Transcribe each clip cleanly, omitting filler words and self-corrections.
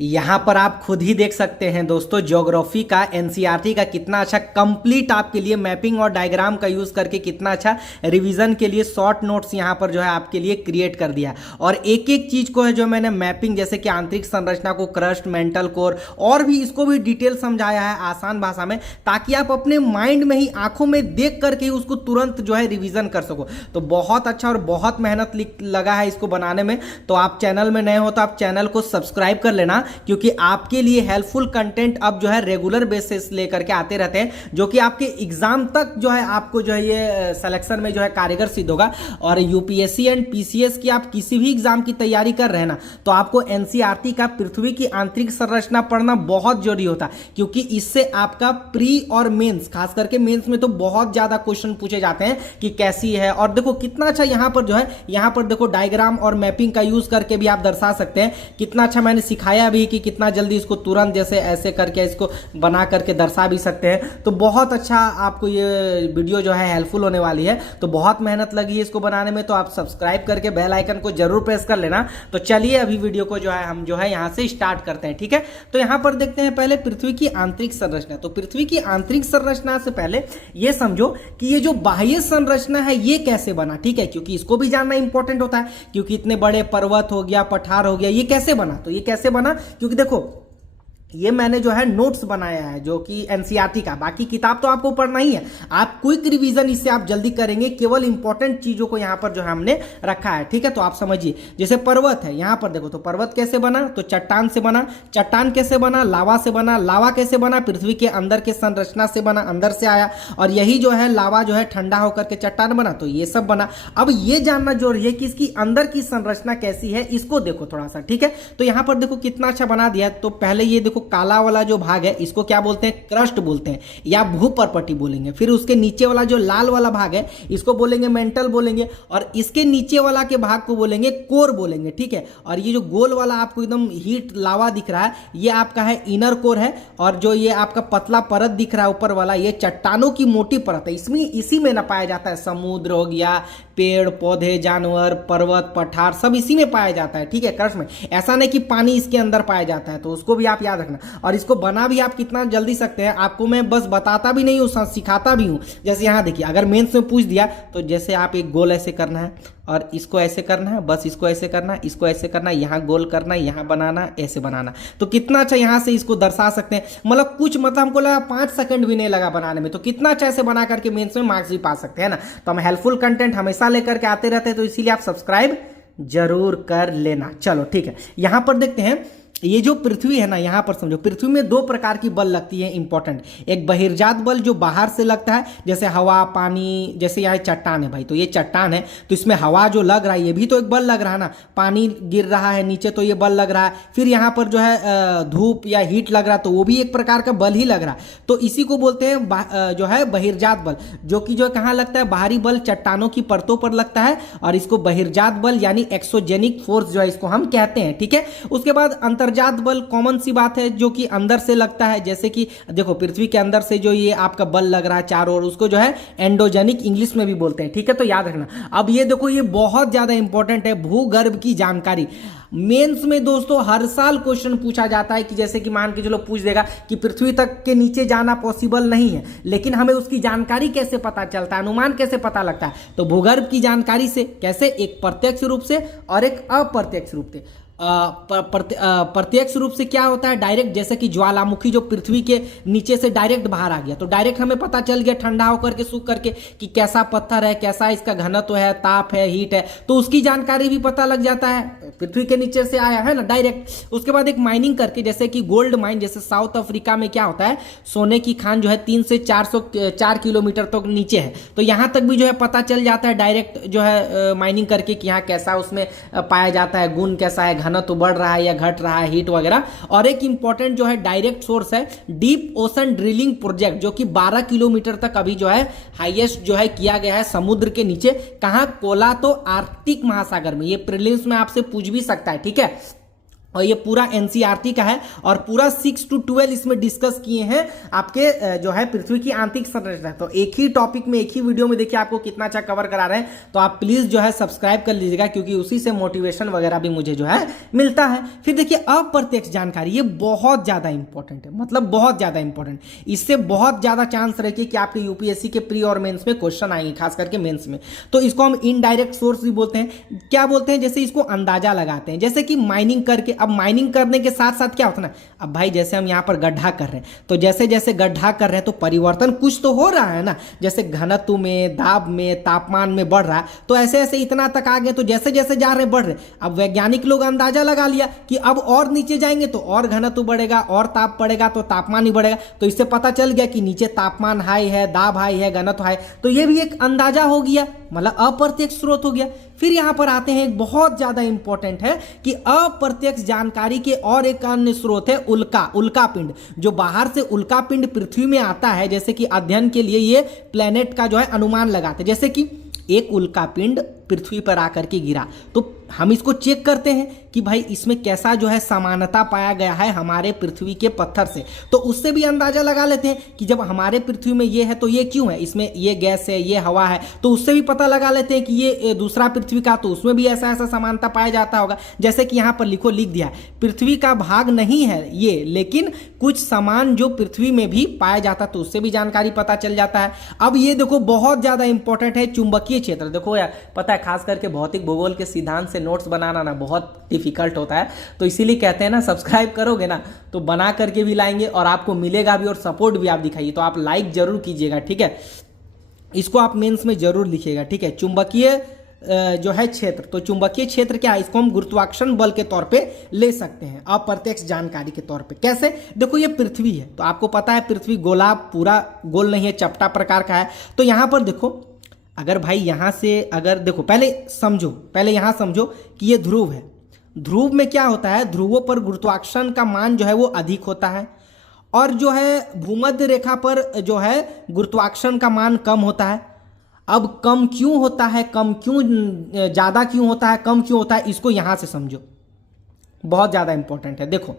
यहाँ पर आप खुद ही देख सकते हैं दोस्तों, ज्योग्राफी का एनसीईआरटी का कितना अच्छा कंप्लीट आपके लिए मैपिंग और डायग्राम का यूज करके कितना अच्छा रिवीजन के लिए शॉर्ट नोट्स यहाँ पर जो है आपके लिए क्रिएट कर दिया। और एक एक चीज को है जो मैंने मैपिंग, जैसे कि आंतरिक संरचना को, क्रस्ट, मेंटल कोर, और भी इसको भी डिटेल समझाया है आसान भाषा में, ताकि आप अपने माइंड में ही आंखों में देख करके उसको तुरंत जो है रिवीजन कर सको। तो बहुत अच्छा और बहुत मेहनत लगा है इसको बनाने में। तो आप चैनल में नए हो तो आप चैनल को सब्सक्राइब कर लेना, क्योंकि आपके लिए हेल्पफुल कंटेंट अब जो है रेगुलर बेसिस लेकर के आते रहते हैं, जो कि आपके एग्जाम तक जो है आपको जो है ये सिलेक्शन में जो है कारगर सिद्ध होगा। और यूपीएससी एंड पीसीएस की आप किसी भी एग्जाम की तैयारी कर रहे हैं ना, तो आपको एनसीईआरटी का पृथ्वी की आंतरिक संरचना पढ़ना बहुत जरूरी होता है, क्योंकि इससे आपका प्री और मेंस, खास करके मेंस में तो बहुत ज्यादा क्वेश्चन पूछे जाते हैं कि कैसी है। और देखो कितना अच्छा यहाँ पर जो है, यहाँ पर देखो डायग्राम और मैपिंग का यूज करके भी आप दर्शा सकते हैं। कितना अच्छा मैंने सिखाया भी कि कितना जल्दी इसको तुरंत जैसे ऐसे करके इसको बना करके दर्शा भी सकते हैं। तो बहुत अच्छा आपको ये वीडियो जो है हेल्पफुल होने वाली है। तो बहुत मेहनत लगी है इसको बनाने में, तो आप सब्सक्राइब करके बेल आइकन को जरूर प्रेस कर लेना। तो चलिए अभी वीडियो को जो है हम जो है यहाँ से स्टार्ट करते हैं, ठीक है। तो यहाँ पर देखते हैं पहले पृथ्वी की आंतरिक संरचना। तो पृथ्वी की आंतरिक संरचना से पहले ये समझो कि ये जो बाह्य संरचना है ये कैसे बना, ठीक है, क्योंकि इसको भी जानना इंपॉर्टेंट होता है। क्योंकि इतने बड़े पर्वत हो गया, पठार हो गया, ये कैसे बना? तो ये कैसे बना, क्योंकि देखो ये मैंने जो है नोट्स बनाया है जो कि एनसीईआरटी का, बाकी किताब तो आपको पढ़ना ही है। आप क्विक रिवीजन इससे आप जल्दी करेंगे, केवल इंपॉर्टेंट चीजों को यहाँ पर जो है हमने रखा है, ठीक है। तो आप समझिए, जैसे पर्वत है, यहाँ पर देखो तो पर्वत कैसे बना, तो चट्टान से बना। चट्टान कैसे बना? लावा से बना। लावा कैसे बना? पृथ्वी के अंदर के संरचना से बना, अंदर से आया। और यही जो है लावा जो है ठंडा होकर के चट्टान बना, तो ये सब बना। अब ये जानना जरूरी है कि इसकी अंदर की संरचना कैसी है, इसको देखो थोड़ा सा, ठीक है। तो यहाँ पर देखो कितना अच्छा बना दिया। तो पहले ये देखो काला वाला जो भाग है इसको क्या बोलते हैं? क्रस्ट बोलते हैं या भूपर्पटी बोलेंगे। फिर उसके नीचे वाला जो लाल वाला भाग है इसको बोलेंगे मेंटल बोलेंगे, और इसके नीचे वाला के भाग को बोलेंगे कोर बोलेंगे, ठीक है। और ये जो गोल वाला आपको एकदम हीट लावा दिख रहा है ये आपका है इनर कोर है, और जो ये आपका पतला परत दिख रहा है ऊपर वाला ये चट्टानों की मोटी परत है। इसमें इसी में ना पाया जाता है, समुद्र हो गया, पेड़ पौधे, जानवर, पर्वत, पठार सब इसी में पाया जाता है, ठीक है, क्रस्ट में। ऐसा नहीं कि पानी इसके अंदर पाया जाता है, तो उसको भी आप याद रखना। और इसको बना भी आप कितना जल्दी सकते हैं, आपको मैं बस बताता भी नहीं हूँ, सिखाता भी हूँ। जैसे यहाँ देखिए, अगर मेंस में पूछ दिया तो जैसे आप एक गोल ऐसे करना है और इसको ऐसे करना है, बस इसको ऐसे करना है, इसको ऐसे करना है, यहाँ गोल करना है, यहाँ बनाना, ऐसे बनाना। तो कितना अच्छा यहाँ से इसको दर्शा सकते हैं। मतलब कुछ मतलब हमको लगा 5 सेकंड भी नहीं लगा बनाने में, तो कितना अच्छा ऐसे बना करके मेंस में मार्क्स भी पा सकते हैं ना। तो हम हेल्पफुल कंटेंट हमेशा लेकर के आते रहते हैं, तो इसीलिए आप सब्सक्राइब जरूर कर लेना। चलो ठीक है, यहां पर देखते हैं ये जो पृथ्वी है ना, यहां पर समझो पृथ्वी में 2 प्रकार की बल लगती है इंपॉर्टेंट। एक बहिर्जात बल जो बाहर से लगता है, जैसे हवा, पानी, जैसे यहाँ चट्टान है भाई, तो ये चट्टान है तो इसमें हवा जो लग रहा है ये भी तो एक बल लग रहा है ना। पानी गिर रहा है नीचे तो ये बल लग रहा है। फिर यहाँ पर जो है धूप या हीट लग रहा है तो वो भी एक प्रकार का बल ही लग रहा है। तो इसी को बोलते हैं जो है बहिर्जात बल, जो कि जो कहाँ लगता है? बाहरी बल चट्टानों की परतों पर लगता है, और इसको बहिर्जात बल यानी एक्सोजेनिक फोर्स जो है इसको हम कहते हैं, ठीक है। उसके बाद अंतर्जात बल, कॉमन सी बात है, जो कि अंदर से लगता है। जैसे कि देखो पृथ्वी के अंदर से जो ये आपका बल लग रहा है चारों ओर, उसको जो है एंडोजेनिक इंग्लिश में भी बोलते हैं, ठीक है। तो याद रखना। अब ये देखो ये बहुत ज्यादा इंपॉर्टेंट है, भूगर्भ की जानकारी। मेंस में दोस्तों हर साल क्वेश्चन पूछा जाता है कि जैसे कि मान के चलो पूछ देगा कि पृथ्वी तक के नीचे जाना पॉसिबल नहीं है, लेकिन हमें उसकी जानकारी कैसे पता चलता है, अनुमान कैसे पता लगता है? तो भूगर्भ की जानकारी से। कैसे? एक प्रत्यक्ष रूप से और एक अप्रत्यक्ष रूप से। प्रत्यक्ष रूप से क्या होता है? डायरेक्ट, जैसे कि ज्वालामुखी जो पृथ्वी के नीचे से डायरेक्ट बाहर आ गया, तो डायरेक्ट हमें पता चल गया ठंडा होकर के, सूख करके, कि कैसा पत्थर है, कैसा इसका घनत्व है, ताप है, हीट है, तो उसकी जानकारी भी पता लग जाता है। पृथ्वी के नीचे से आया है ना डायरेक्ट। उसके बाद एक माइनिंग करके, जैसे कि गोल्ड माइन, जैसे साउथ अफ्रीका में क्या होता है, सोने की खान जो है 3 से 4 किलोमीटर तक नीचे है, तो यहाँ तक भी जो है पता चल जाता है डायरेक्ट जो है माइनिंग करके कि यहाँ कैसा उसमें पाया जाता है, गुण कैसा है, घनत्व बढ़ रहा है या घट रहा है, हीट वगैरह। और एक इंपॉर्टेंट जो है डायरेक्ट सोर्स है डीप ओशन ड्रिलिंग प्रोजेक्ट, जो कि 12 किलोमीटर तक अभी जो है हाईएस्ट जो है किया गया है समुद्र के नीचे। कहां? कोला, तो आर्कटिक महासागर में। ये प्रीलिम्स में आपसे पूछ भी सकता है, ठीक है। और ये पूरा एनसीईआरटी का है और पूरा 6 to 12 इसमें डिस्कस किए हैं आपके जो है पृथ्वी की आंतरिक संरचना। तो एक ही टॉपिक में एक ही वीडियो में देखिए आपको कितना अच्छा कवर करा रहे हैं। तो आप प्लीज जो है सब्सक्राइब कर लीजिएगा, क्योंकि उसी से मोटिवेशन वगैरह भी मुझे जो है मिलता है। फिर देखिए अप्रत्यक्ष जानकारी, ये बहुत ज्यादा इंपॉर्टेंट है, मतलब बहुत ज्यादा इंपॉर्टेंट। इससे बहुत ज्यादा चांस रहे कि आपके यूपीएससी के प्री और मेंस में क्वेश्चन आएंगे, खास करके मेंस में। तो इसको हम इनडायरेक्ट सोर्स भी बोलते हैं। क्या बोलते हैं? जैसे इसको अंदाजा लगाते हैं, जैसे कि माइनिंग करके। अब माइनिंग करने के साथ साथ क्या होता है ना, अब भाई जैसे हम यहाँ पर गड्ढा कर रहे हैं, तो जैसे जैसे गड्ढा कर रहे हैं तो परिवर्तन कुछ तो हो रहा है ना। जैसे घनत्व में, दाब में, तापमान में बढ़ रहा है, तो ऐसे ऐसे इतना तक आ गए, तो जैसे जैसे जा रहे बढ़ रहे। अब वैज्ञानिक लोग अंदाजा लगा लिया कि अब और नीचे जाएंगे तो और घनत्व बढ़ेगा, और ताप बढ़ेगा तो तापमान ही बढ़ेगा। तो इससे पता चल गया कि नीचे तापमान हाई है, दाब हाई है, घनत्व हाई। तो ये भी एक अंदाजा हो गया, मतलब अप्रत्यक्ष स्रोत हो गया। फिर यहां पर आते हैं, एक बहुत ज्यादा इंपॉर्टेंट है कि अप्रत्यक्ष जानकारी के और एक अन्य स्रोत है उल्का पिंड। जो बाहर से उल्का पिंड पृथ्वी में आता है, जैसे कि अध्ययन के लिए ये प्लेनेट का जो है अनुमान लगाते हैं। जैसे कि एक उल्का पिंड पृथ्वी पर आकर के गिरा, तो हम इसको चेक करते हैं कि भाई इसमें कैसा जो है समानता पाया गया है हमारे पृथ्वी के पत्थर से। तो उससे भी अंदाजा लगा लेते हैं कि जब हमारे पृथ्वी में ये है तो ये क्यों है, इसमें ये गैस है, ये हवा है। तो उससे भी पता लगा लेते हैं कि ये दूसरा पृथ्वी का, तो उसमें भी ऐसा ऐसा समानता पाया जाता होगा। जैसे कि यहाँ पर लिख दिया पृथ्वी का भाग नहीं है ये, लेकिन कुछ समान जो पृथ्वी में भी पाया जाता, तो उससे भी जानकारी पता चल जाता है। अब ये देखो बहुत ज्यादा इंपॉर्टेंट है चुंबकीय क्षेत्र। देखो यार, पता है खास करके भौतिक भूगोल के सिद्धांत से नोट्स बनाना ना बहुत डिफिकल्ट होता है। तो इसीलिए कहते हैं ना, सब्सक्राइब करोगे ना तो बना करके भी लाएंगे और आपको मिलेगा भी, और सपोर्ट भी आप दिखाइए। तो आप लाइक जरूर कीजिएगा, ठीक है। इसको आप मेंस में जरूर लिखिएगा, ठीक है। चुंबकीय जो है क्षेत्र, तो चुंबकीय क्षेत्र क्या है, इसको हम गुरुत्वाकर्षण बल के तौर पे ले सकते हैं, अप्रत्यक्ष जानकारी के तौर पे। कैसे? देखो ये पृथ्वी है, तो आपको पता है पृथ्वी गोला, पूरा गोल नहीं है, चपटा प्रकार का है। तो यहां पर देखो, अगर भाई यहां से अगर देखो, पहले यहां समझो कि ये ध्रुव है। ध्रुव में क्या होता है, ध्रुवों पर गुरुत्वाकर्षण का मान जो है वो अधिक होता है, और जो है भूमध्य रेखा पर जो है गुरुत्वाकर्षण का मान कम होता है। अब कम क्यों होता है, कम क्यों, ज्यादा क्यों होता है, कम क्यों होता है, इसको यहां से समझो, बहुत ज्यादा इंपॉर्टेंट है। देखो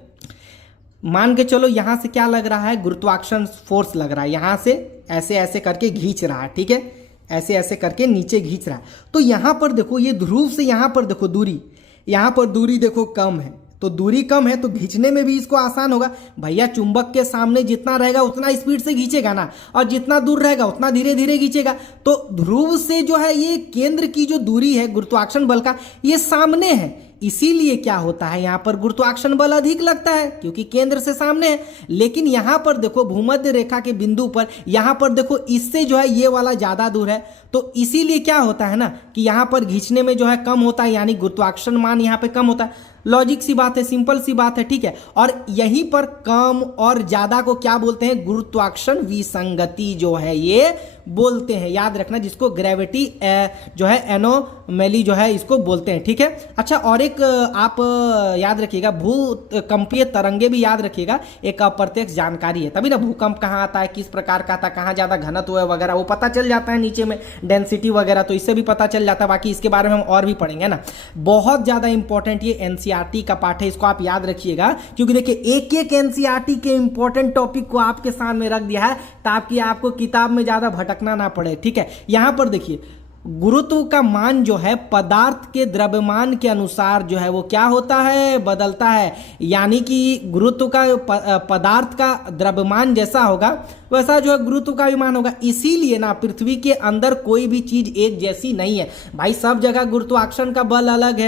मान के चलो यहां से क्या लग रहा है, गुरुत्वाकर्षण फोर्स लग रहा है, यहां से ऐसे ऐसे करके खींच रहा है, ठीक है, ऐसे ऐसे करके नीचे खींच रहा है। तो यहां पर देखो, ये ध्रुव से यहां पर देखो दूरी, यहां पर दूरी देखो कम है, तो दूरी कम है तो खींचने में भी इसको आसान होगा। भैया चुंबक के सामने जितना रहेगा उतना स्पीड से खींचेगा ना, और जितना दूर रहेगा उतना धीरे धीरे खींचेगा। तो ध्रुव से जो है ये केंद्र की जो दूरी है गुरुत्वाकर्षण बल का, ये सामने है, इसीलिए क्या होता है यहाँ पर गुरुत्वाकर्षण बल अधिक लगता है, क्योंकि केंद्र से सामने है। लेकिन यहाँ पर देखो भूमध्य रेखा के बिंदु पर, यहाँ पर देखो इससे जो है ये वाला ज्यादा दूर है, तो इसीलिए क्या होता है ना कि यहाँ पर खींचने में जो है कम होता है, यानी गुरुत्वाकर्षण मान यहाँ पे कम होता है। लॉजिक सी बात है, सिंपल सी बात है, ठीक है। और यहीं पर कम और ज्यादा को क्या बोलते हैं, गुरुत्वाकर्षण विसंगति जो है ये बोलते हैं, याद रखना, जिसको ग्रेविटी जो है एनोमैली जो है इसको बोलते हैं, ठीक है। अच्छा, और एक आप याद रखिएगा, भूकंपीय तरंगे भी याद रखिएगा, एक अप्रत्यक्ष जानकारी है। तभी ना भूकंप कहाँ आता है, किस प्रकार का आता है, कहाँ ज्यादा घनत्व है वगैरह, वो पता चल जाता है नीचे में डेंसिटी वगैरह, तो इससे भी पता चल जाता है। बाकी इसके बारे में हम और भी पढ़ेंगे ना। बहुत ज्यादा इंपॉर्टेंट ये एनसीईआरटी का पार्ट है, इसको आप याद रखिएगा, क्योंकि देखिए एक एक एनसीईआरटी के इंपॉर्टेंट टॉपिक को आपके सामने रख दिया है ताकि आपको किताब में ज्यादा भटकना ना पड़े, ठीक है। यहां पर देखिए गुरुत्व का मान जो है पदार्थ के द्रव्यमान के अनुसार जो है वो क्या होता है, बदलता है। यानी कि गुरुत्व का पदार्थ का द्रव्यमान जैसा होगा वैसा जो है गुरुत्व का भी मान होगा। इसीलिए ना पृथ्वी के अंदर कोई भी चीज एक जैसी नहीं है भाई, सब जगह गुरुत्वाकर्षण का बल अलग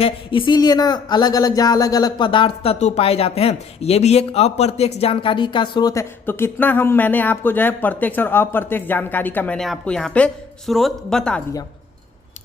है, इसीलिए ना अलग अलग जहां अलग अलग पदार्थ तत्व पाए जाते हैं। ये भी एक अप्रत्यक्ष जानकारी का स्रोत है। तो कितना मैंने आपको जो है प्रत्यक्ष और अप्रत्यक्ष जानकारी का मैंने आपको यहाँ पे स्रोत बता दिया।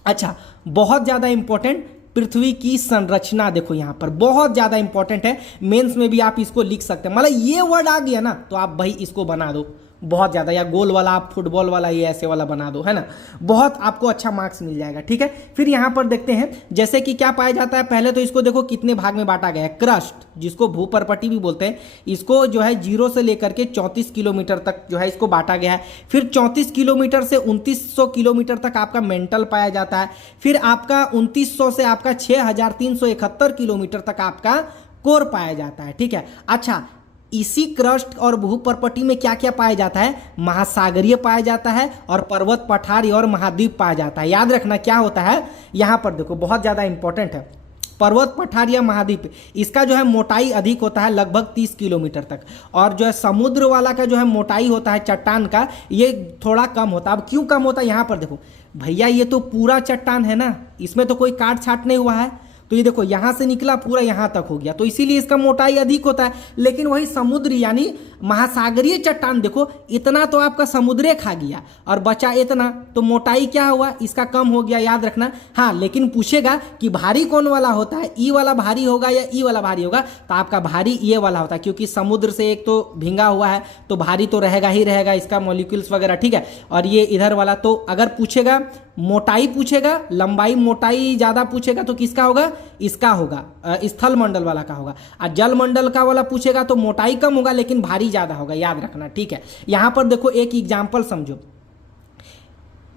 अच्छा, बहुत ज्यादा इंपॉर्टेंट पृथ्वी की संरचना, देखो यहां पर बहुत ज्यादा इंपॉर्टेंट है, मेंस में भी आप इसको लिख सकते हैं। मतलब ये वर्ड आ गया ना तो आप भाई इसको बना दो बहुत ज्यादा, या गोल वाला आप फुटबॉल वाला ये ऐसे वाला बना दो, है ना, बहुत आपको अच्छा मार्क्स मिल जाएगा, ठीक है। फिर यहां पर देखते हैं जैसे कि क्या पाया जाता है, पहले तो इसको देखो कितने भाग में बांटा गया है। क्रस्ट, जिसको भूपर्पटी भी बोलते हैं, इसको जो है 0 से लेकर के 34 किलोमीटर तक जो है इसको बांटा गया है। फिर 34 किलोमीटर से 2900 किलोमीटर तक आपका मेंटल पाया जाता है। फिर आपका 2900 से आपका 6371 किलोमीटर तक आपका कोर पाया जाता है, ठीक है। अच्छा, इसी क्रस्ट और भूपर्पटी में क्या क्या पाया जाता है, महासागरीय पाया जाता है और पर्वत पठारी और महाद्वीप पाया जाता है। याद रखना क्या होता है, यहां पर देखो बहुत ज्यादा इंपॉर्टेंट है, पर्वत पठार या महाद्वीप, इसका जो है मोटाई अधिक होता है लगभग 30 किलोमीटर तक, और जो है समुद्र वाला का जो है मोटाई होता है चट्टान का, ये थोड़ा कम होता है। अब क्यों कम होता है, यहां पर देखो भैया, ये तो पूरा चट्टान है ना, इसमें तो कोई काट छाट नहीं हुआ है, तो ये देखो यहां से निकला पूरा यहां तक हो गया, तो इसीलिए इसका मोटाई अधिक होता है। लेकिन वही समुद्र यानी महासागरीय चट्टान देखो, इतना तो आपका समुद्रे खा गया और बचा इतना, तो मोटाई क्या हुआ, इसका कम हो गया, याद रखना। हाँ, लेकिन पूछेगा कि भारी कौन वाला होता है, ई वाला भारी होगा या ई वाला भारी होगा, तो आपका भारी ये वाला होता है, क्योंकि समुद्र से एक तो भींगा हुआ है तो भारी तो रहेगा ही रहेगा इसका मॉलिक्यूल्स वगैरह, ठीक है। और ये इधर वाला, तो अगर पूछेगा मोटाई पूछेगा, लंबाई मोटाई ज्यादा पूछेगा तो किसका होगा, इसका होगा, स्थल मंडल वाला का होगा। और जल मंडल का वाला पूछेगा तो मोटाई कम होगा लेकिन भारी ज्यादा होगा, याद रखना, ठीक है। यहां पर देखो एक एग्जांपल समझो,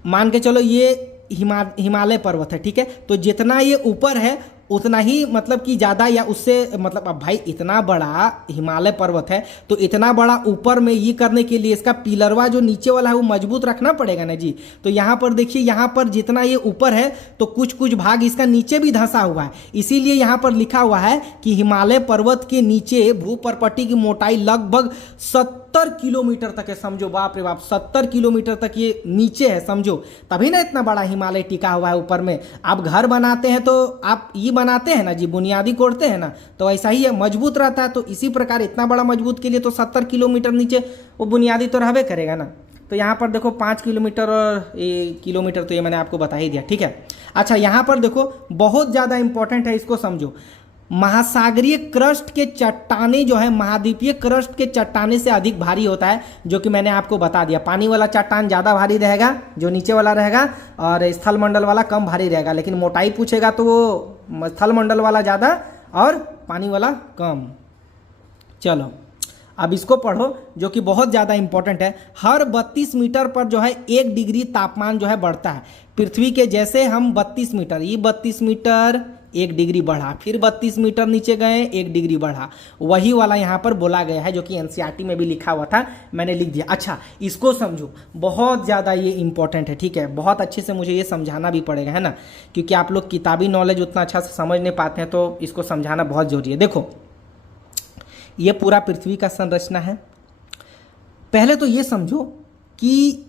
मान के चलो ये हिमालय पर्वत है, ठीक है, तो जितना ये ऊपर है उतना ही मतलब कि ज़्यादा या उससे मतलब, अब भाई इतना बड़ा हिमालय पर्वत है तो इतना बड़ा ऊपर में ये करने के लिए इसका पिलरवा जो नीचे वाला है वो मजबूत रखना पड़ेगा ना जी। तो यहाँ पर देखिए, यहाँ पर जितना ये ऊपर है तो कुछ कुछ भाग इसका नीचे भी धंसा हुआ है, इसीलिए यहाँ पर लिखा हुआ है कि हिमालय पर्वत के नीचे भूपर्पटी की मोटाई लगभग 70 किलोमीटर तक है। समझो, बाप रे बाप, 70 किलोमीटर तक ये नीचे है, समझो, तभी ना इतना बड़ा हिमालय टिका हुआ है ऊपर में। आप घर बनाते हैं तो आप ये बनाते हैं ना जी, बुनियादी कोड़ते हैं ना, तो ऐसा ही है, मजबूत रहता है। तो इसी प्रकार इतना बड़ा मजबूत के लिए तो 70 किलोमीटर नीचे वो बुनियादी तो रहबे करेगा ना। तो यहाँ पर देखो 5 किलोमीटर और किलोमीटर तो ये मैंने आपको बता ही दिया, ठीक है। अच्छा, यहाँ पर देखो बहुत ज़्यादा इंपॉर्टेंट है, इसको समझो। महासागरीय क्रस्ट के चट्टाने जो है महाद्वीपीय क्रस्ट के चट्टाने से अधिक भारी होता है, जो कि मैंने आपको बता दिया। पानी वाला चट्टान ज़्यादा भारी रहेगा जो नीचे वाला रहेगा, और स्थल मंडल वाला कम भारी रहेगा। लेकिन मोटाई पूछेगा तो वो स्थल मंडल वाला ज़्यादा और पानी वाला कम। चलो अब इसको पढ़ो, जो कि बहुत ज़्यादा इंपॉर्टेंट है। हर 32 मीटर पर जो है 1 डिग्री तापमान जो है बढ़ता है पृथ्वी के। जैसे हम 32 मीटर, ये 32 मीटर 1 डिग्री बढ़ा, फिर 32 मीटर नीचे गए 1 डिग्री बढ़ा, वही वाला यहाँ पर बोला गया है, जो कि एनसीईआरटी में भी लिखा हुआ था, मैंने लिख दिया। अच्छा, इसको समझो, बहुत ज़्यादा ये इंपॉर्टेंट है, ठीक है। बहुत अच्छे से मुझे ये समझाना भी पड़ेगा, है ना, क्योंकि आप लोग किताबी नॉलेज उतना अच्छा से समझ नहीं पाते हैं, तो इसको समझाना बहुत जरूरी है। देखो, ये पूरा पृथ्वी का संरचना है। पहले तो ये समझो कि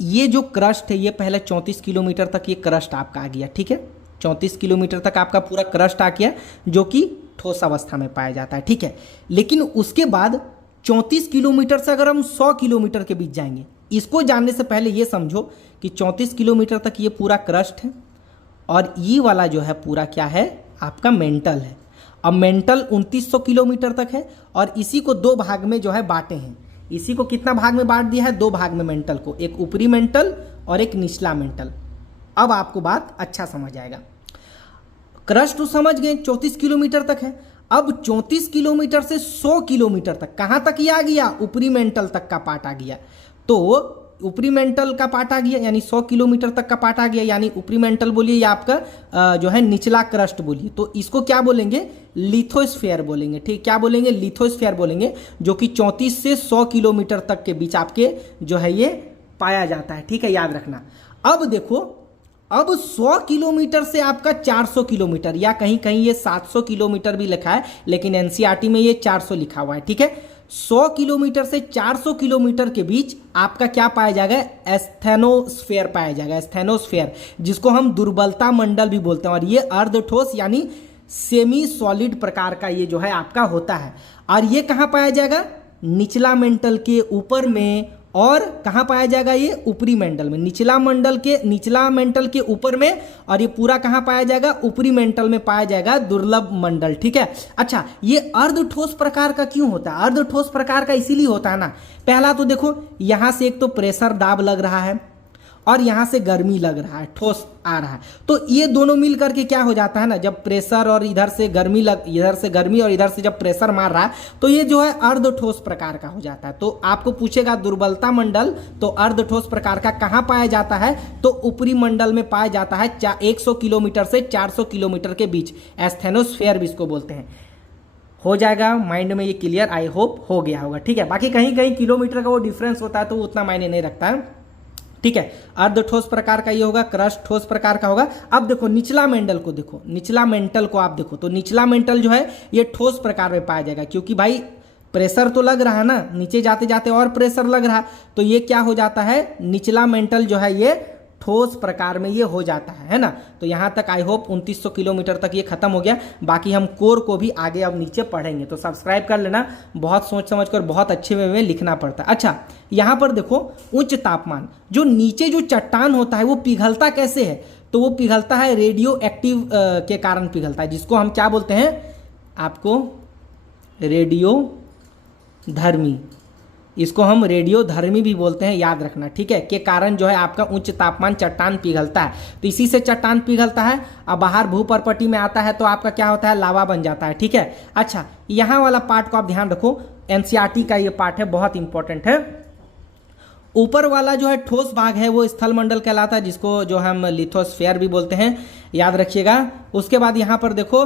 ये जो क्रस्ट है ये पहले 34 किलोमीटर तक ये क्रस्ट आपका आ गया, ठीक है। 34 किलोमीटर तक आपका पूरा क्रस्ट आ गया, जो कि ठोस अवस्था में पाया जाता है, ठीक है। लेकिन उसके बाद 34 किलोमीटर से अगर हम 100 किलोमीटर के बीच जाएंगे, इसको जानने से पहले ये समझो कि 34 किलोमीटर तक ये पूरा क्रस्ट है, और ये वाला जो है पूरा क्या है, आपका मेंटल है। अब मेंटल 2900 किलोमीटर तक है, और इसी को 2 भाग में जो है बांटे हैं। इसी को कितना भाग में बांट दिया है, 2 भाग में मेंटल को, एक ऊपरी मेंटल और एक निचला मेंटल। अब आपको बात अच्छा समझ आएगा। क्रस्ट तो समझ गए 34 किलोमीटर तक है। अब 34 किलोमीटर से 100 किलोमीटर तक कहां तक ये आ गया, ऊपरी मेंटल तक का पार्ट आ गया। तो ऊपरी मेंटल का पार्ट आ गया, यानी 100 किलोमीटर तक का पार्ट आ गया, यानी ऊपरी मेंटल बोलिए या आपका जो है निचला क्रस्ट बोलिए। तो इसको क्या बोलेंगे, लिथोस्फीयर बोलेंगे, ठीक। क्या बोलेंगे, लिथोस्फीयर बोलेंगे, जो कि 34 से 100 किलोमीटर तक के बीच आपके जो है ये पाया जाता है, ठीक है, याद रखना। अब देखो, अब 100 किलोमीटर से आपका 400 किलोमीटर, या कहीं कहीं ये 700 किलोमीटर भी लिखा है, लेकिन एनसीईआरटी में ये 400 लिखा हुआ है, ठीक है। 100 किलोमीटर से 400 किलोमीटर के बीच आपका क्या पाया जाएगा, एस्थेनोस्फीयर पाया जाएगा, एस्थेनोस्फीयर, जिसको हम दुर्बलता मंडल भी बोलते हैं। और ये अर्धठोस यानी सेमी सॉलिड प्रकार का ये जो है आपका होता है। और ये कहाँ पाया जाएगा, निचला मेंटल के ऊपर में, और कहाँ पाया जाएगा, ये ऊपरी मेंटल में। निचला मेंटल के ऊपर में, और ये पूरा कहाँ पाया जाएगा, ऊपरी मेंटल में पाया जाएगा, दुर्लभ मंडल, ठीक है। अच्छा, ये अर्धठोस प्रकार का क्यों होता है, अर्धठोस प्रकार का इसीलिए होता है ना, पहला तो देखो यहां से एक तो प्रेशर दाब लग रहा है, और यहां से गर्मी लग रहा है, ठोस आ रहा है, तो ये दोनों मिल करके क्या हो जाता है ना, जब प्रेशर और इधर से गर्मी और इधर से जब प्रेशर मार रहा है, तो ये जो है अर्धठोस प्रकार का हो जाता है। तो आपको पूछेगा दुर्बलता मंडल, तो अर्धठोस प्रकार का कहां पाया जाता है, तो ऊपरी मंडल में पाया जाता है 100 किलोमीटर से 400 किलोमीटर के बीच, एस्थेनोस्फीयर भी इसको बोलते हैं। हो जाएगा माइंड में ये क्लियर, आई होप हो गया होगा, ठीक है। बाकी कहीं कहीं किलोमीटर का वो डिफरेंस होता है तो उतना मायने नहीं रखता है, ठीक है। अर्ध ठोस प्रकार का ये होगा, क्रस्ट ठोस प्रकार का होगा। अब देखो निचला मेंटल को देखो, निचला मेंटल को आप देखो तो निचला मेंटल जो है ये ठोस प्रकार में पाया जाएगा, क्योंकि भाई प्रेशर तो लग रहा है ना, नीचे जाते जाते और प्रेशर लग रहा है, तो ये क्या हो जाता है, निचला मेंटल जो है ये ठोस प्रकार में ये हो जाता है ना। तो यहाँ तक आई होप 2900 किलोमीटर तक ये खत्म हो गया। बाकी हम कोर को भी आगे अब नीचे पढ़ेंगे, तो सब्सक्राइब कर लेना। बहुत सोच समझ कर बहुत अच्छे वे में लिखना पड़ता है। अच्छा, यहाँ पर देखो उच्च तापमान, जो नीचे जो चट्टान होता है वो पिघलता कैसे है, तो वो पिघलता है रेडियो एक्टिव के कारण पिघलता है, जिसको हम क्या बोलते हैं आपको, रेडियो धर्मी, इसको हम रेडियो धर्मी भी बोलते हैं, याद रखना, ठीक है। के कारण जो है आपका उच्च तापमान चट्टान पिघलता है, तो इसी से चट्टान पिघलता है। अब बाहर भूपर्पटी में आता है तो आपका क्या होता है, लावा बन जाता है, ठीक है। अच्छा, यहाँ वाला पार्ट को आप ध्यान रखो, एनसीईआरटी का ये पार्ट है, बहुत इंपॉर्टेंट है। ऊपर वाला जो है ठोस भाग है वो स्थल मंडल कहलाता है, जिसको जो हम लिथोस्फीयर भी बोलते हैं, याद रखिएगा। उसके बाद यहाँ पर देखो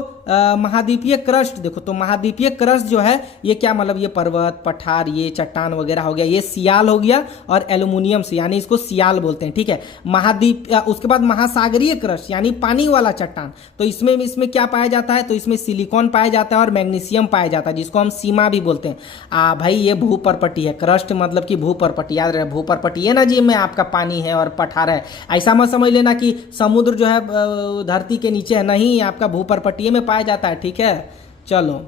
महाद्वीपीय क्रस्ट, देखो तो महाद्वीपीय क्रस्ट जो है ये क्या मतलब, ये पर्वत पठार ये चट्टान वगैरह हो गया, ये सियाल हो गया और एल्यूमिनियम से, यानी इसको सियाल बोलते हैं, ठीक है। महाद्वीप, उसके बाद महासागरीय क्रस्ट यानी पानी वाला चट्टान, तो इसमें क्या पाया जाता है, तो इसमें सिलिकॉन पाया जाता है और मैग्नीशियम पाया जाता है, जिसको हम सीमा भी बोलते हैं। भाई ये भूपर्पटी है, क्रस्ट मतलब कि भूपर्पटी, याद रहे भूपर्पटी है ना जी, में आपका पानी है और पठार है, ऐसा मत समझ लेना कि समुद्र जो है धरती के नीचे है, नहीं, आपका भूपर्पटीय में पाया जाता है, ठीक है। चलो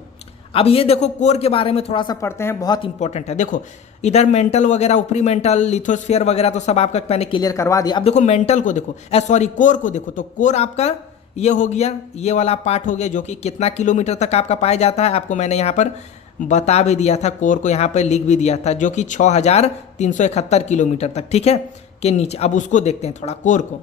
अब ये देखो कोर के बारे में थोड़ा सा पढ़ते हैं, बहुत इंपॉर्टेंट है। देखो इधर मेंटल वगैरह, ऊपरी मेंटल, लिथोस्फीयर वगैरह तो सब आपका मैंने क्लियर करवा दिया। अब देखो मेंटल को देखो, सॉरी कोर को देखो, तो कोर आपका ये हो गया, ये वाला पार्ट हो गया, जो कि कितना किलोमीटर तक आपका पाया जाता है, आपको मैंने यहाँ पर बता भी दिया था, कोर को यहाँ पर लिख भी दिया था, जो कि 6371 किलोमीटर तक, ठीक है, के नीचे। अब उसको देखते हैं थोड़ा कोर को,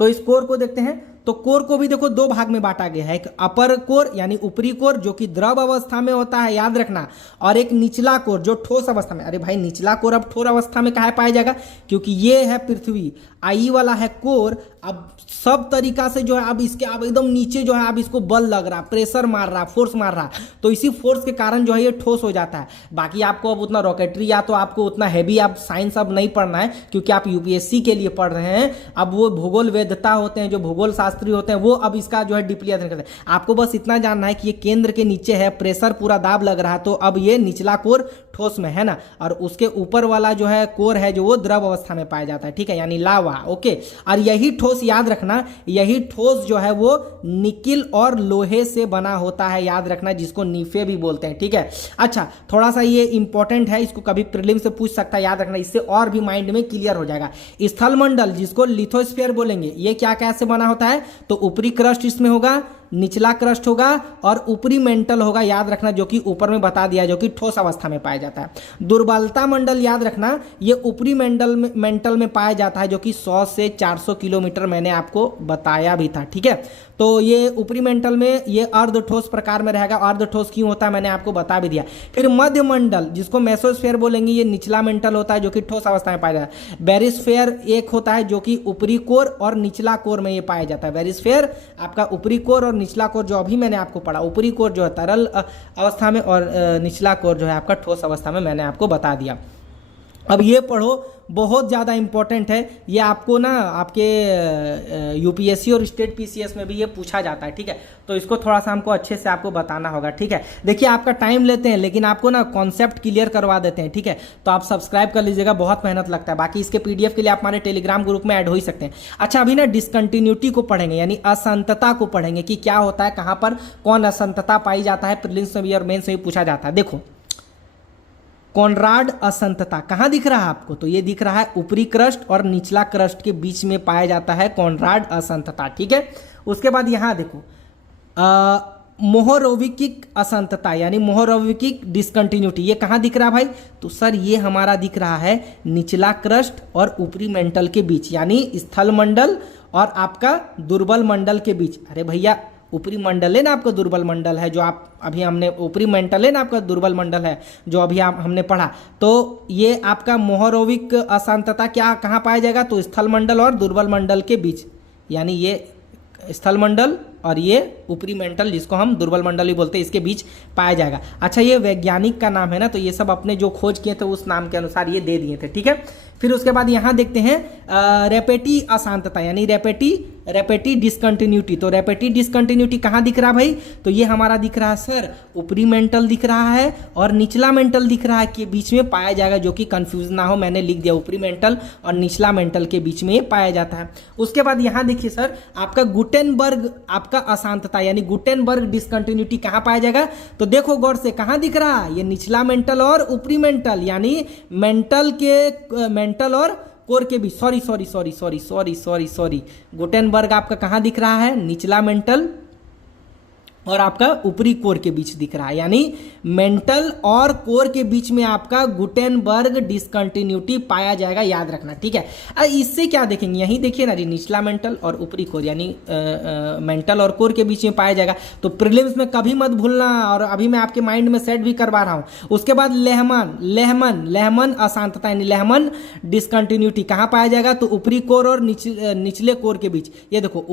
तो इस कोर को देखते हैं। तो कोर को भी देखो दो भाग में बांटा गया है, एक अपर कोर यानी ऊपरी कोर जो कि द्रव अवस्था में होता है, याद रखना, और एक निचला कोर जो ठोस अवस्था में। अरे भाई निचला कोर अब ठोस अवस्था में कहाँ पाया जाएगा, क्योंकि ये है पृथ्वी, आई वाला है कोर। अब सब तरीका से जो है अब इसके अब एकदम नीचे जो है अब इसको बल लग रहा, प्रेशर मार रहा, फोर्स मार रहा, तो इसी फोर्स के कारण जो है ये ठोस हो जाता है। बाकी आपको अब उतना रॉकेटरी या तो आपको उतना हैवी आप साइंस अब नहीं पढ़ना है, क्योंकि आप यूपीएससी के लिए पढ़ रहे हैं। अब वो भूगोल वेदता होते हैं, जो भूगोल शास्त्री होते हैं, वो अब इसका जो है डीपली अध्ययन करते हैं। आपको बस इतना जानना है कि ये केंद्र के नीचे है, प्रेशर पूरा दाब लग रहा है, तो अब ये निचला कोर ठोस में है ना, और उसके ऊपर वाला जो है कोर है जो वो द्रव अवस्था में पाया जाता है, ठीक है, यानी लावा, ओके। और यही ठोस, याद रखना, यही ठोस जो है वो निकिल और लोहे से बना होता है, याद रखना, जिसको नीफे भी बोलते हैं, ठीक है। अच्छा, थोड़ा सा ये इंपॉर्टेंट है, इसको कभी प्रीलिम से पूछ सकता है, याद रखना, इससे और भी माइंड में क्लियर हो जाएगा। स्थल मंडल जिसको लिथोस्फीयर बोलेंगे, ये क्या कैसे बना होता है, तो ऊपरी क्रस्ट इसमें होगा, निचला क्रस्ट होगा और ऊपरी मेंटल होगा, याद रखना, जो कि ऊपर में बता दिया, जो कि ठोस अवस्था में पाया जाता है। दुर्बलता मंडल, याद रखना, ये ऊपरी मेंटल में पाया जाता है, जो कि 100 से 400 किलोमीटर मैंने आपको बताया भी था, ठीक है। तो ये ऊपरी मेंटल में ये अर्ध ठोस प्रकार में रहेगा। अर्ध ठोस क्यों होता है मैंने आपको बता भी दिया। फिर मध्य मंडल जिसको मेसोस्फीयर बोलेंगे, ये निचला मेंटल होता है, जो कि ठोस अवस्था में पाया जाता है। बेरिस्फीयर एक होता है जो कि ऊपरी कोर और निचला कोर में ये पाया जाता है। बेरिस्फीयर आपका ऊपरी कोर और निचला कोर जो अभी मैंने आपको पढ़ा, ऊपरी कोर जो है तरल अवस्था में और निचला कोर जो है आपका ठोस अवस्था में, मैंने आपको बता दिया। अब ये पढ़ो, बहुत ज़्यादा इंपॉर्टेंट है ये, आपको ना आपके यूपीएससी और स्टेट पीसीएस में भी ये पूछा जाता है, ठीक है। तो इसको थोड़ा सा हमको अच्छे से आपको बताना होगा, ठीक है। देखिए आपका टाइम लेते हैं, लेकिन आपको ना कॉन्सेप्ट क्लियर करवा देते हैं, ठीक है। तो आप सब्सक्राइब कर लीजिएगा, बहुत मेहनत लगता है। बाकी इसके पीडीएफ के लिए आप हमारे टेलीग्राम ग्रुप में ऐड हो ही सकते हैं। अच्छा, अभी ना डिसकंटिन्यूटी को पढ़ेंगे, यानी असंतता को पढ़ेंगे कि क्या होता है, कहाँ पर कौन असंतता पाई जाता है, प्रीलिम्स में भी और मेंस में भी पूछा जाता है। देखो कॉनराड असंतता कहाँ दिख रहा है आपको, तो ये दिख रहा है ऊपरी क्रस्ट और निचला क्रस्ट के बीच में पाया जाता है कॉनराड असंतता, ठीक है। उसके बाद यहाँ देखो मोहोरोविकिक असंतता यानी मोहोरोविकिक डिसकंटिन्यूटी, ये कहाँ दिख रहा है भाई, तो सर ये हमारा दिख रहा है निचला क्रस्ट और ऊपरी मेंटल के बीच, यानी स्थल मंडल और आपका दुर्बल मंडल के बीच। अरे भैया ऊपरी मंडल है ना आपका दुर्बल मंडल है, जो आप अभी हमने ऊपरी मेंटल है ना आपका दुर्बल मंडल है, जो अभी आप हमने पढ़ा। तो ये आपका मोहोरोविक असंतता क्या कहाँ पाया जाएगा, तो स्थल मंडल और दुर्बल मंडल के बीच, यानी ये स्थल मंडल और ये ऊपरी मेंटल जिसको हम दुर्बल मंडल भी बोलते हैं, इसके बीच पाया जाएगा। अच्छा, ये वैज्ञानिक का नाम है ना, तो ये सब अपने जो खोज किए थे उस नाम के अनुसार ये दे दिए थे, ठीक है। फिर उसके बाद यहाँ देखते हैं रेपेटी अशांतता यानी रेपेटी डिसकंटिन्यूटी। तो रेपेटी डिसकंटिन्यूटी कहाँ दिख रहा है भाई? तो ये हमारा दिख रहा है सर ऊपरी मेंटल दिख रहा है और निचला मेंटल दिख रहा है कि बीच में पाया जाएगा, जो कि कंफ्यूज ना हो, मैंने लिख दिया ऊपरी मेंटल और निचला मेंटल के बीच में ये पाया जाता है। उसके बाद यहाँ देखिए सर आपका गुटेनबर्ग आपका अशांतता यानी गुटेनबर्ग डिसकंटिन्यूटी कहाँ पाया जाएगा? तो देखो गौर से कहाँ दिख रहा है? ये निचला मेंटल और ऊपरी मेंटल यानी मेंटल और कोर के बीच, सॉरी गुटेनबर्ग आपका कहाँ दिख रहा है? निचला मेंटल और आपका ऊपरी कोर के बीच दिख रहा है, यानी मेंटल और कोर के बीच में आपका गुटेनबर्ग डिसकंटिन्यूटी पाया जाएगा, याद रखना, ठीक है। इससे क्या देखेंगे? यही देखिए ना जी, निचला मेंटल और ऊपरी कोर यानी मेंटल और कोर के बीच में पाया जाएगा। तो प्रीलिम्स में कभी मत भूलना, और अभी मैं आपके माइंड में सेट भी करवा रहा हूँ। उसके बाद लेहमन अशांतता यानी लेहमन डिसकंटिन्यूटी कहाँ पाया जाएगा? तो ऊपरी कोर और निचले कोर के बीच। ये देखो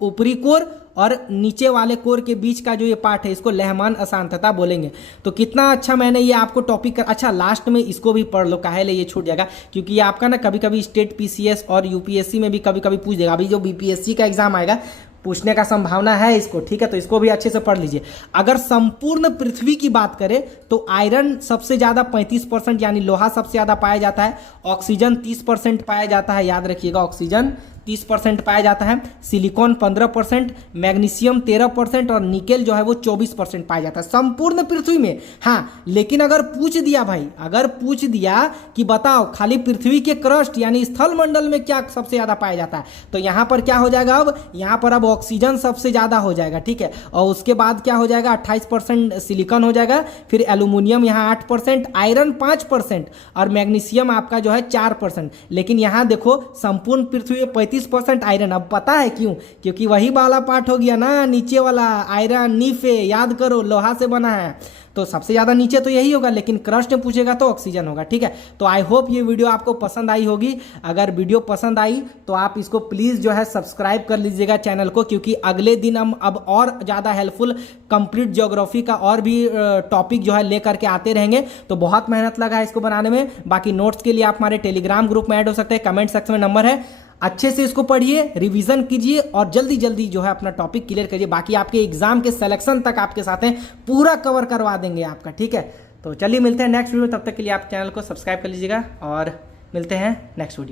ऊपरी कोर और नीचे वाले कोर के बीच का जो ये पार्ट है इसको लेहमान अशांतता बोलेंगे। तो कितना अच्छा मैंने ये आपको टॉपिक अच्छा लास्ट में इसको भी पढ़ लो, काहे ले ये छूट जाएगा, क्योंकि ये आपका ना कभी कभी स्टेट पीसीएस और यूपीएससी में भी कभी कभी पूछ देगा। अभी जो बीपीएससी का एग्जाम आएगा पूछने का संभावना है इसको, ठीक है, तो इसको भी अच्छे से पढ़ लीजिए। अगर संपूर्ण पृथ्वी की बात करें तो आयरन सबसे ज्यादा 35% यानी लोहा सबसे ज्यादा पाया जाता है, ऑक्सीजन 30% पाया जाता है, याद रखिएगा ऑक्सीजन 30% पाया जाता है, सिलिकॉन 15%, मैग्नीशियम 13% और निकेल जो है वो 24% पाया जाता है संपूर्ण पृथ्वी में। हाँ, लेकिन अगर पूछ दिया भाई, अगर पूछ दिया कि बताओ खाली पृथ्वी के क्रस्ट यानी स्थल मंडल में क्या सबसे ज्यादा पाया जाता है, तो यहां पर क्या हो जाएगा? अब यहां पर अब ऑक्सीजन सबसे ज्यादा हो जाएगा, ठीक है, और उसके बाद क्या हो जाएगा? 28% सिलिकॉन हो जाएगा, फिर एल्यूमिनियम यहाँ 8%, आयरन 5% और मैग्नीशियम आपका जो है 4%। लेकिन यहाँ देखो संपूर्ण पृथ्वी में 35% आयरन। अब पता है क्यों? क्योंकि वही वाला पार्ट हो गया ना, नीचे वाला आयरन नीफे, याद करो लोहा से बना है, तो सबसे ज्यादा नीचे तो यही होगा, लेकिन क्रस्ट में पूछेगा तो ऑक्सीजन होगा, ठीक है। तो आई होप ये वीडियो आपको पसंद आई होगी। अगर वीडियो पसंद आई तो आप इसको प्लीज जो है सब्सक्राइब कर लीजिएगा चैनल को, क्योंकि अगले दिन हम अब और ज्यादा हेल्पफुल कंप्लीट ज्योग्राफी का और भी टॉपिक जो है लेकर के आते रहेंगे। तो बहुत मेहनत लगा है इसको बनाने में। बाकी नोट्स के लिए आप हमारे टेलीग्राम ग्रुप में ऐड हो सकते हैं, कमेंट सेक्शन में नंबर है, अच्छे से इसको पढ़िए, रिवीजन कीजिए और जल्दी जल्दी जो है अपना टॉपिक क्लियर करिए। बाकी आपके एग्जाम के सिलेक्शन तक आपके साथ हैं, पूरा कवर करवा देंगे आपका, ठीक है। तो चलिए मिलते हैं नेक्स्ट वीडियो, तब तक के लिए आप चैनल को सब्सक्राइब कर लीजिएगा और मिलते हैं नेक्स्ट वीडियो।